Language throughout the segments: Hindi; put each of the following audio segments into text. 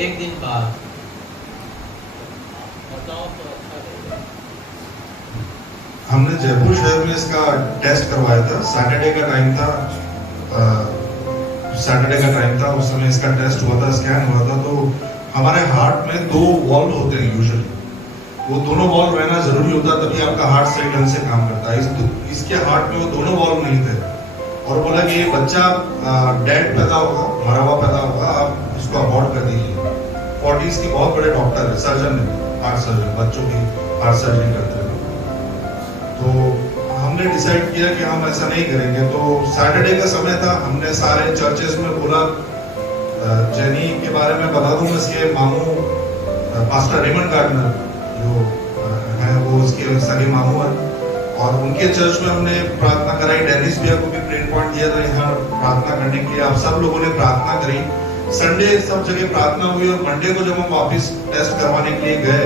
एक दिन बाद बताओ तो अच्छा रहेगा। हमने जयपुर शहर में इसका टेस्ट करवाया था। सैटरडे का टाइम था, उस समय इसका टेस्ट हुआ था, स्कैन हुआ था। तो हमारे हार्ट में 2 वॉल्व होते हैं यूजुअली, वो दोनों वॉल्व रहना जरूरी होता है, तभी आपका हार्ट सही ढंग से काम करता है। इसके हार्ट में वो दोनों वॉल्व नहीं थे और बोला कि ये बच्चा डेड पैदा होगा, मरा हुआ पैदा होगा, आप इसको अबॉर्ट कर दीजिए। 40s के बहुत बड़े डॉक्टर है, सर्जन है, हार्ट सर्जन, बच्चों की हार्ट सर्जरी करते हैं। तो हमने डिसाइड किया कि हम ऐसा नहीं करेंगे। तो सैटरडे का समय था, हमने सारे चर्चेस में बोला। जेनी के बारे में बता दूं, इसके मामू पास्टर रेमंड गार्डनर जो है वो उसके सगे मामू हैं, और उनके चर्च में हमने प्रार्थना कराई। डेनिस भैया को भी प्रेयर पॉइंट दिया था यहाँ प्रार्थना करने के लिए। आप सब लोगों ने प्रार्थना करी। संडे सब जगह प्रार्थना हुई और मंडे को जब हम वापस टेस्ट करवाने के लिए गए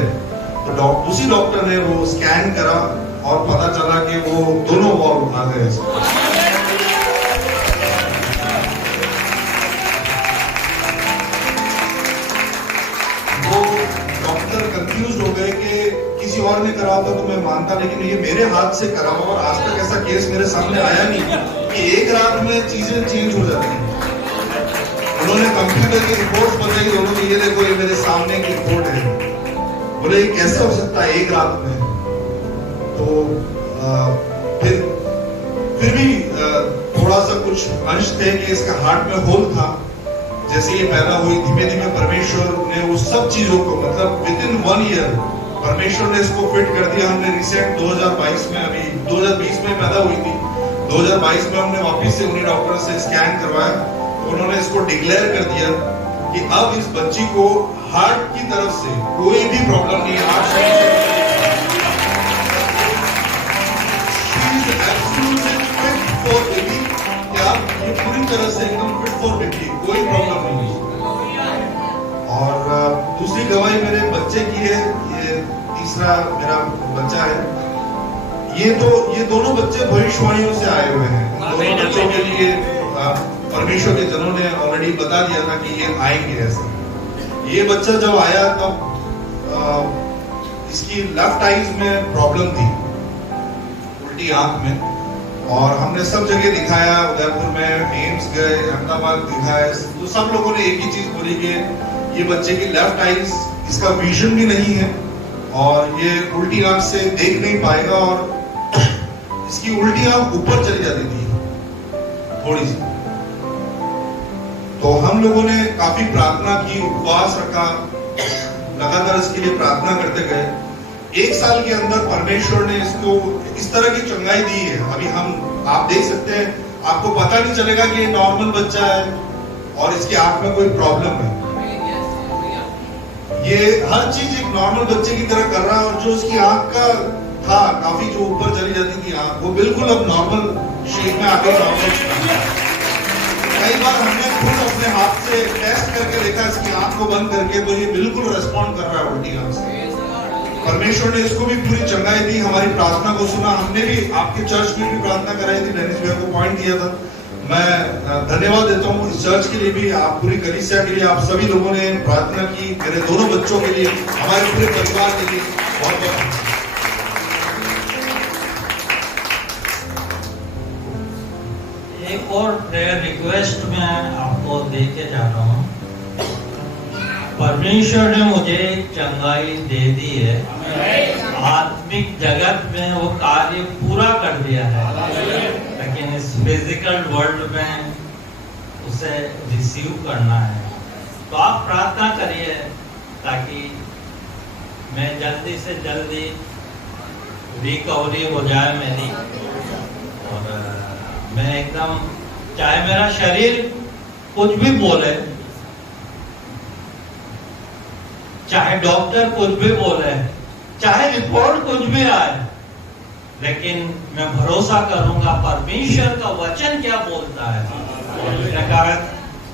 तो उसी डॉक्टर ने वो स्कैन करा और पता चला कि वो दोनों वॉल्व आ गए। वो डॉक्टर कंफ्यूज हो गए कि किसी और ने करा होता तो मैं मानता, लेकिन ये मेरे हाथ से करा हुआ और आज तक ऐसा केस मेरे सामने आया नहीं कि एक रात में चीजें चेंज हो जाती हैं। उन्होंने कंप्यूटर की रिपोर्ट बताई, उन्होंने ये देखो ये मेरे सामने की रिपोर्ट है। बोले ये कैसे हो सकता है एक रात में? तो फिर भी थोड़ा सा कुछ अंश थे कि इसका हार्ट में होल था। जैसे ये पैदा हुई, धीमे धीमे परमेश्वर ने उस सब चीजों को, मतलब विद इन 1 ईयर परमेश्वर ने इसको फिट कर दिया। हमने रिसेंट 2022 में, अभी 2020 में पैदा हुई थी, 2022 में हमने वापस से उन्हीं डॉक्टर से स्कैन करवाया तो उन्होंने इसको डिक्लेयर कर दिया कि अब इस बच्ची को हार्ट की तरफ से कोई भी प्रॉब्लम नहीं है। ये पूरी तरह से एकदम फिट फॉर बेबी, कोई प्रॉब्लम नहीं है। और दूसरी गवाही मेरे बच्चे की है, ये तीसरा मेरा बच्चा है। ये दोनों बच्चे भविष्यवाणियों से आए हुए हैं। दोनों बच्चों के लिए परमेश्वर के जनों ने ऑलरेडी बता दिया था कि ये आएंगे ऐसे। ये बच्चा जब आया तब इसकी लेफ्ट आईज में प्रॉब्लम थी, उल्टी आंख में, और हमने सब जगह दिखाया, उदयपुर में, एम्स गए, अहमदाबाद दिखाया। तो सब लोगों ने एक ही चीज बोली कि ये बच्चे की लेफ्ट आईज, इसका विजन भी नहीं है और ये उल्टी आंख से देख नहीं पाएगा, और इसकी उल्टी आंख ऊपर चली जाती थी थोड़ी सी। तो हम लोगों ने काफी प्रार्थना की, उपवास रखा, लगातार इसके लिए प्रार्थना करते गए। 1 साल के अंदर परमेश्वर ने इसको इस तरह की चंगाई दी है। अभी आप देख सकते हैं, आपको पता नहीं चलेगा कि ये नॉर्मल बच्चा है और इसकी आंख में कोई प्रॉब्लम है। ये हर चीज एक नॉर्मल बच्चे की तरह कर रहा है, और जो उसकी आंख का था काफी जो ऊपर चली जाती थी आंख, वो बिल्कुल अब नॉर्मल शेप में आके नॉर्मल। कई बार हमने खुद अपने हाथ से टेस्ट करके देखा इसकी आंख को बंद करके, तो ये बिल्कुल रेस्पॉन्ड कर रहा है उल्टी आंख से। परमेश्वर ने इसको भी पूरी चंगाई दी, हमारी प्रार्थना को सुना। हमने भी आपके चर्च में भी प्रार्थना कराई थी, डेनिस भैया को पॉइंट दिया था। मैं धन्यवाद देता हूँ इस चर्च के लिए भी, आप पूरी कलीसिया के लिए, आप सभी लोगों ने प्रार्थना की, मेरे दोनों बच्चों के लिए, हमारे पूरे परिवार के लिए बहुत बहुत। एक और प्रेयर रिक्वेस्ट मैं आपको देके जा रहा हूँ। परमेश्वर ने मुझे चंगाई दे दी है, आत्मिक जगत में वो कार्य पूरा कर दिया है, लेकिन इस फिजिकल वर्ल्ड में उसे रिसीव करना है। तो आप प्रार्थना करिए ताकि मैं जल्दी से जल्दी रिकवरी हो जाए मेरी, और मैं एकदम, चाहे मेरा शरीर कुछ भी बोले, चाहे डॉक्टर कुछ भी बोले, चाहे रिपोर्ट कुछ भी आए, लेकिन मैं भरोसा करूंगा परमेश्वर का वचन क्या बोलता है।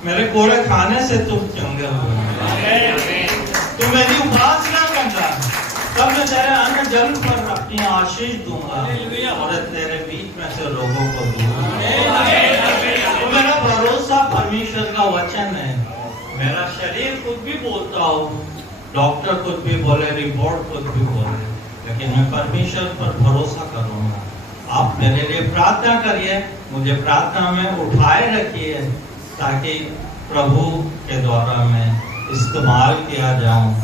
मेरे कोड़े खाने से तुम चंगे हो, तुम मेरी उपासना करना, तब मैं तेरे अन्न जल पर अपनी आशीष दूंगा और तेरे बीच में से लोगों को दूंगा। तो मेरा भरोसा परमेश्वर का वचन है। मेरा शरीर कुछ भी बोलता हूँ, डॉक्टर कुछ भी बोले, रिपोर्ट कुछ भी बोले, लेकिन मैं परमेश्वर पर भरोसा करूंगा। आप मेरे लिए प्रार्थना करिए, मुझे प्रार्थना में उठाए रखिए, ताकि प्रभु के द्वारा मैं इस्तेमाल किया जाऊं।